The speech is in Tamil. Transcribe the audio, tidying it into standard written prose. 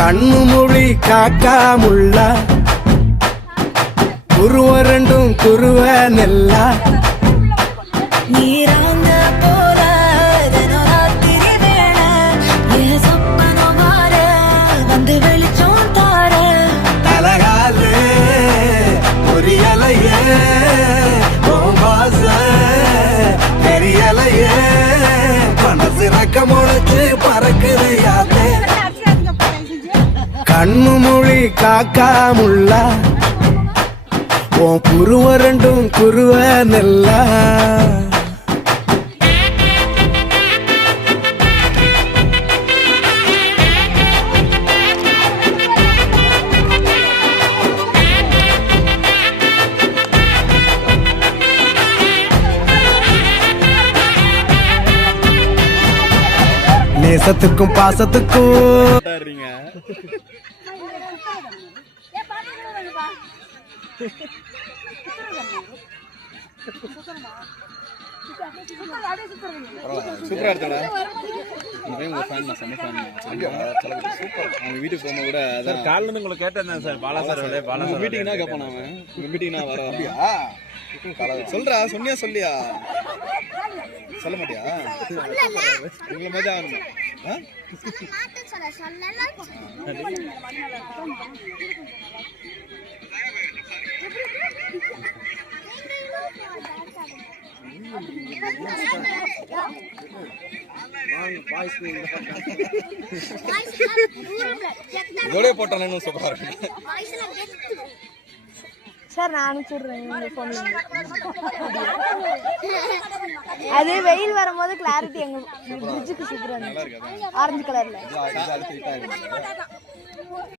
கண்ணு மொழி காக்காமுள்ள குருவ ரெண்டும் குருவ நெல்லா நீராங்க போல ராத்திரி வேளை என் சொப்பனம் மாற வந்து வெளிச்சம் தார தலகாலே பொரியலையே பாச தெரியலையே மனசு ரக்க முளைச்சு பறக்குது யாத்தே கண்ணு மொழி காக்காமுள்ள உன் குருவ ரெண்டும் குருவ நெல்லா நேசத்துக்கும் பாசத்துக்கும் சூப்பரா எடுத்தடா உங்க ஃபேன் நான் செம்ம ஃபேன் சூப்பர் அவங்க வீட்டுக்கு போகும்போது கூட சார் காலைல இருந்து உங்களை கேட்டேன் sir Bala sir Bala sir மீட்டிங்னா கேட்பான் அவன் உங்க மீட்டிங்னா வர அப்படியா சொல்றா சொன்னியா சொல்லியா சொல்ல மாட்டியா உங்களை மாதிரி ஆகணும் ஜோடியே போட்டாலும் சூப்பரா இருக்கு சார் நான் அனுப்பிச்சுடுறேன் அது வெயில் வரும்போது கிளாரிட்டி எங்க பிரிட்ஜுக்கு சூப்பரா இருந்துச்சு ஆரஞ்சு கலர்ல